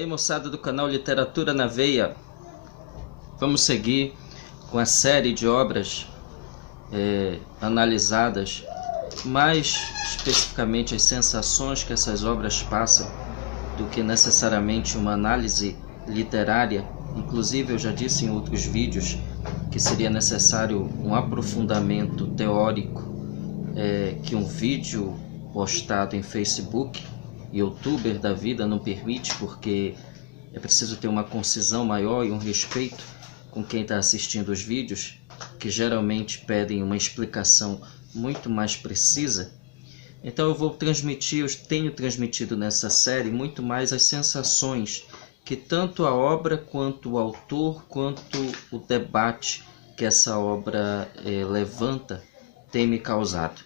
aí, moçada do canal Literatura na Veia, vamos seguir com a série de obras analisadas, mais especificamente as sensações que essas obras passam, do que necessariamente uma análise literária. Inclusive eu já disse em outros vídeos que seria necessário um aprofundamento teórico que um vídeo postado em Facebook, youtuber da vida, não permite, porque é preciso ter uma concisão maior e um respeito com quem está assistindo os vídeos, que geralmente pedem uma explicação muito mais precisa. Então eu vou transmitir, eu tenho transmitido nessa série muito mais as sensações que tanto a obra, quanto o autor, quanto o debate que essa obra levanta tem me causado.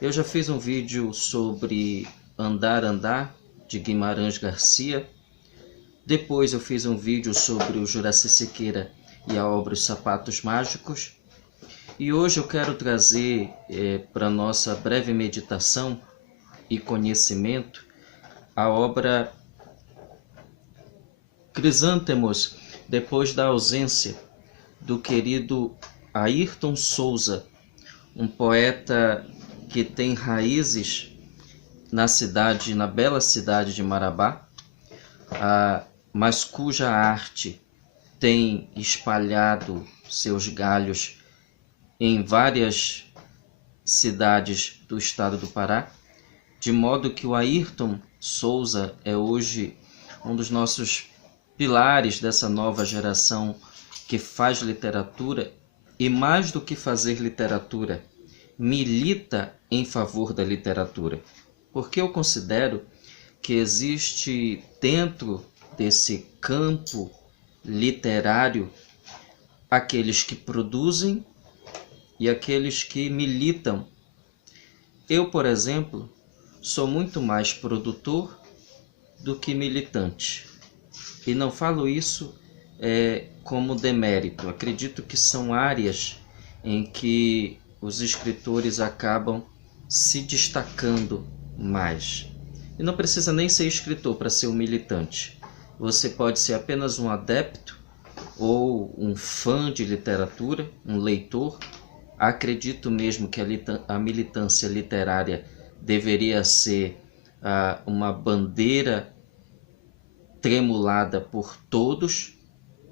Eu já fiz um vídeo sobre Andar, Andar, de Guimarães Garcia. Depois eu fiz um vídeo sobre o Juraci Siqueira e a obra Os Sapatos Mágicos. E hoje eu quero trazer para nossa breve meditação e conhecimento a obra Crisântemos, depois da ausência do querido Ayrton Souza, um poeta que tem raízes na bela cidade de Marabá, mas cuja arte tem espalhado seus galhos em várias cidades do estado do Pará, de modo que o Ayrton Souza é hoje um dos nossos pilares dessa nova geração que faz literatura, e mais do que fazer literatura, milita em favor da literatura. Porque eu considero que existe dentro desse campo literário aqueles que produzem e aqueles que militam. Eu, por exemplo, sou muito mais produtor do que militante. E não falo isso como demérito. Acredito que são áreas em que os escritores acabam se destacando mais. E não precisa nem ser escritor para ser um militante. Você pode ser apenas um adepto ou um fã de literatura, um leitor. Acredito mesmo que a militância literária deveria ser uma bandeira tremulada por todos,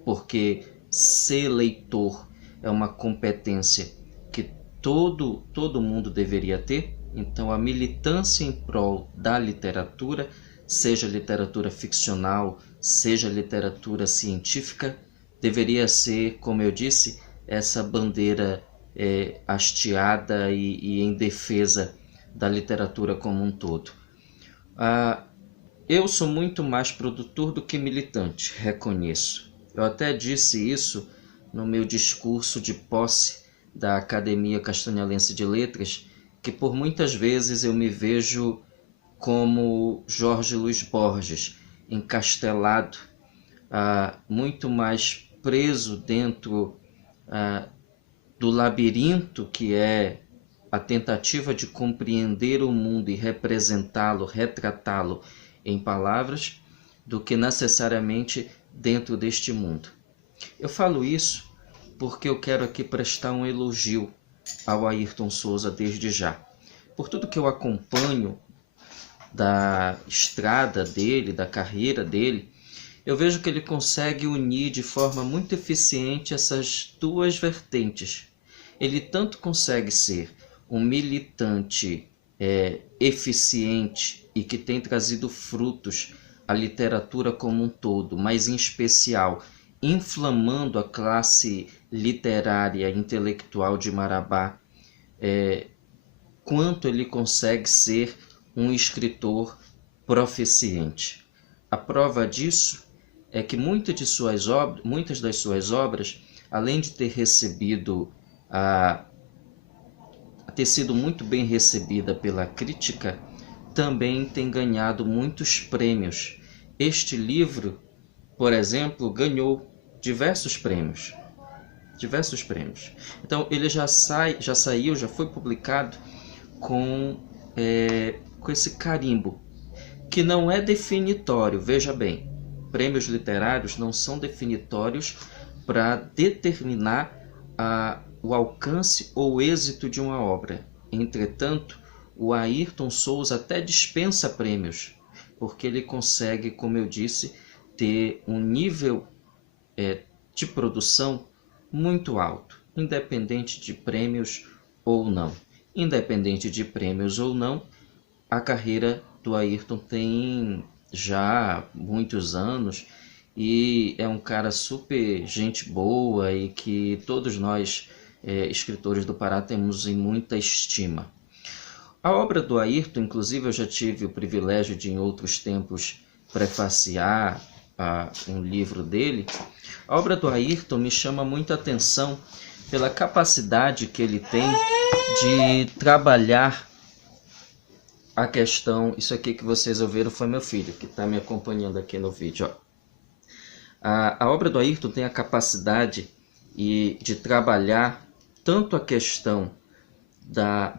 porque ser leitor é uma competência que todo mundo deveria ter. Então a militância em prol da literatura, seja literatura ficcional, seja literatura científica, deveria ser, como eu disse, essa bandeira hasteada e em defesa da literatura como um todo. Eu sou muito mais produtor do que militante, reconheço. Eu até disse isso no meu discurso de posse da Academia Castanhalense de Letras, que por muitas vezes eu me vejo como Jorge Luiz Borges, encastelado, muito mais preso dentro do labirinto que é a tentativa de compreender o mundo e representá-lo, retratá-lo em palavras, do que necessariamente dentro deste mundo. Eu falo isso porque eu quero aqui prestar um elogio ao Ayrton Souza desde já. Por tudo que eu acompanho da estrada dele, da carreira dele, eu vejo que ele consegue unir de forma muito eficiente essas duas vertentes. Ele tanto consegue ser um militante eficiente e que tem trazido frutos à literatura como um todo, mas em especial inflamando a classe literária intelectual de Marabá, quanto ele consegue ser um escritor proficiente. A prova disso é que muitas das suas obras, além de ter sido muito bem recebida pela crítica, também tem ganhado muitos prêmios. Este livro, por exemplo, ganhou diversos prêmios. Então ele já foi publicado com esse carimbo, que não é definitório, veja bem. prêmios literários não são definitórios para determinar o alcance ou o êxito de uma obra. Entretanto, o Ayrton Souza até dispensa prêmios, porque ele consegue, como eu disse, ter um nível de produção muito alto, independente de prêmios ou não. Independente de prêmios ou não, a carreira do Ayrton tem já muitos anos e é um cara super gente boa e que todos nós, escritores do Pará, temos em muita estima. A obra do Ayrton, inclusive, eu já tive o privilégio de, em outros tempos, prefaciar um livro dele. A obra do Ayrton me chama muita atenção pela capacidade que ele tem de trabalhar a questão. Isso aqui que vocês ouviram foi meu filho, que está me acompanhando aqui no vídeo. Ó. A obra do Ayrton tem a capacidade de trabalhar tanto a questão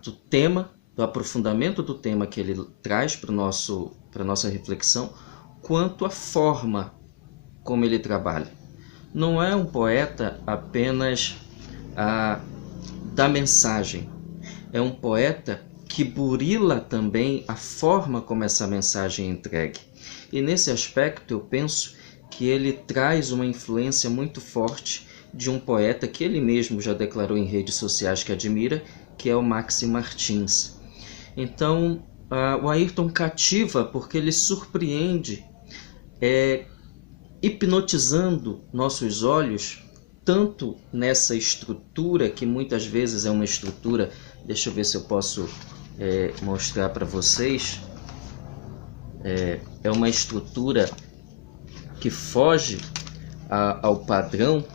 do tema, do aprofundamento do tema que ele traz para a nossa reflexão, quanto a forma como ele trabalha. Não é um poeta apenas da mensagem, é um poeta que burila também a forma como essa mensagem é entregue. E nesse aspecto eu penso que ele traz uma influência muito forte de um poeta que ele mesmo já declarou em redes sociais que admira, que é o Maxim Martins. Então, o Ayrton cativa porque ele surpreende, hipnotizando nossos olhos, tanto nessa estrutura, que muitas vezes é uma estrutura, deixa eu ver se eu posso mostrar para vocês, é uma estrutura que foge ao padrão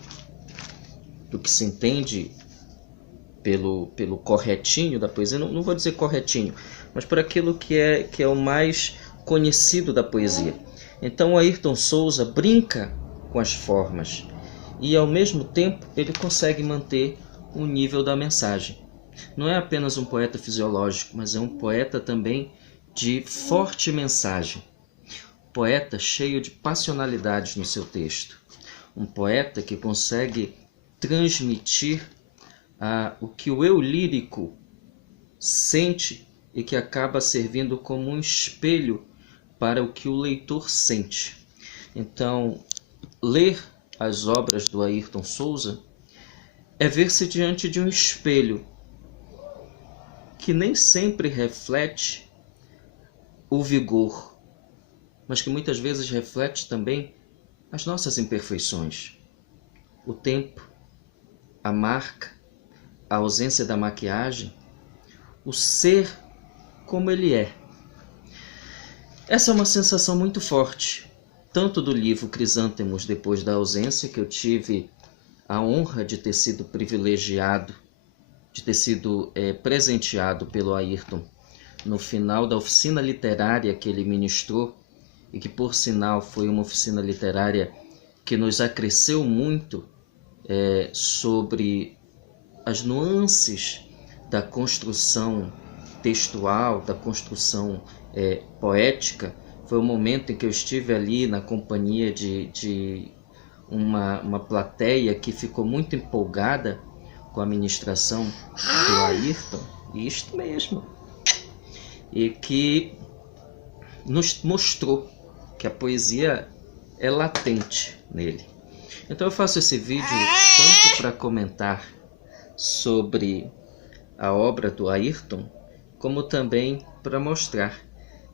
do que se entende pelo corretinho da poesia. Não vou dizer corretinho, mas por aquilo que é o mais conhecido da poesia. Então o Ayrton Souza brinca com as formas e ao mesmo tempo ele consegue manter o nível da mensagem. Não é apenas um poeta fisiológico, mas é um poeta também de forte mensagem. Poeta cheio de passionalidade no seu texto. Um poeta que consegue transmitir o que o eu lírico sente e que acaba servindo como um espelho para o que o leitor sente. Então, ler as obras do Ayrton Souza é ver-se diante de um espelho que nem sempre reflete o vigor, mas que muitas vezes reflete também as nossas imperfeições. O tempo, a marca, a ausência da maquiagem, o ser como ele é. Essa é uma sensação muito forte, tanto do livro Crisântemos Depois da Ausência, que eu tive a honra de ter sido privilegiado, de ter sido presenteado pelo Ayrton no final da oficina literária que ele ministrou, e que, por sinal, foi uma oficina literária que nos acresceu muito sobre as nuances da construção textual, da construção poética. Foi um momento em que eu estive ali na companhia de uma plateia que ficou muito empolgada com a ministração do Ayrton, isto mesmo, e que nos mostrou que a poesia é latente nele. Então eu faço esse vídeo tanto para comentar sobre a obra do Ayrton, como também para mostrar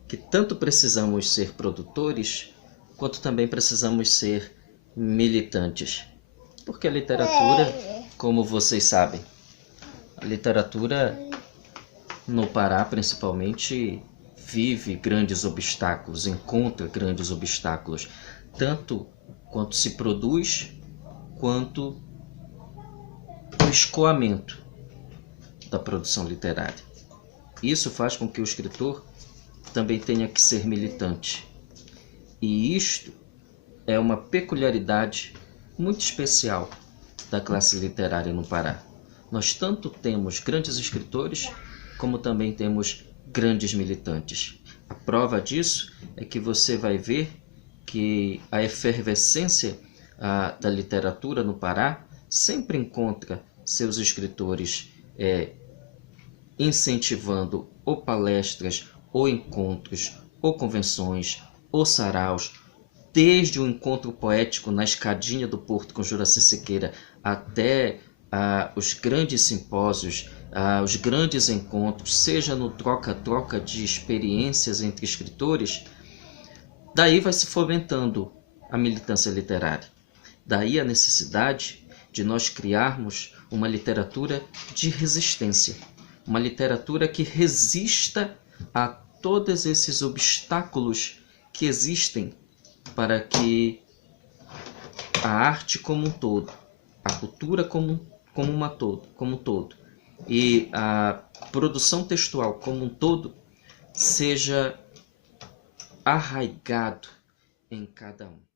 que tanto precisamos ser produtores, quanto também precisamos ser militantes. Porque a literatura, como vocês sabem, a literatura no Pará principalmente vive grandes obstáculos, encontra grandes obstáculos, tanto quanto se produz, quanto o escoamento da produção literária. Isso faz com que o escritor também tenha que ser militante. E isto é uma peculiaridade muito especial da classe literária no Pará. Nós tanto temos grandes escritores, como também temos grandes militantes. A prova disso é que você vai ver que a efervescência da literatura no Pará sempre encontra seus escritores incentivando ou palestras, ou encontros, ou convenções, ou saraus, desde o encontro poético na escadinha do Porto com Juraci Siqueira até os grandes simpósios, os grandes encontros, seja no troca-troca de experiências entre escritores. Daí vai se fomentando a militância literária. Daí a necessidade de nós criarmos uma literatura de resistência, uma literatura que resista a todos esses obstáculos que existem para que a arte como um todo, a cultura como um todo e a produção textual como um todo seja arraigado em cada um.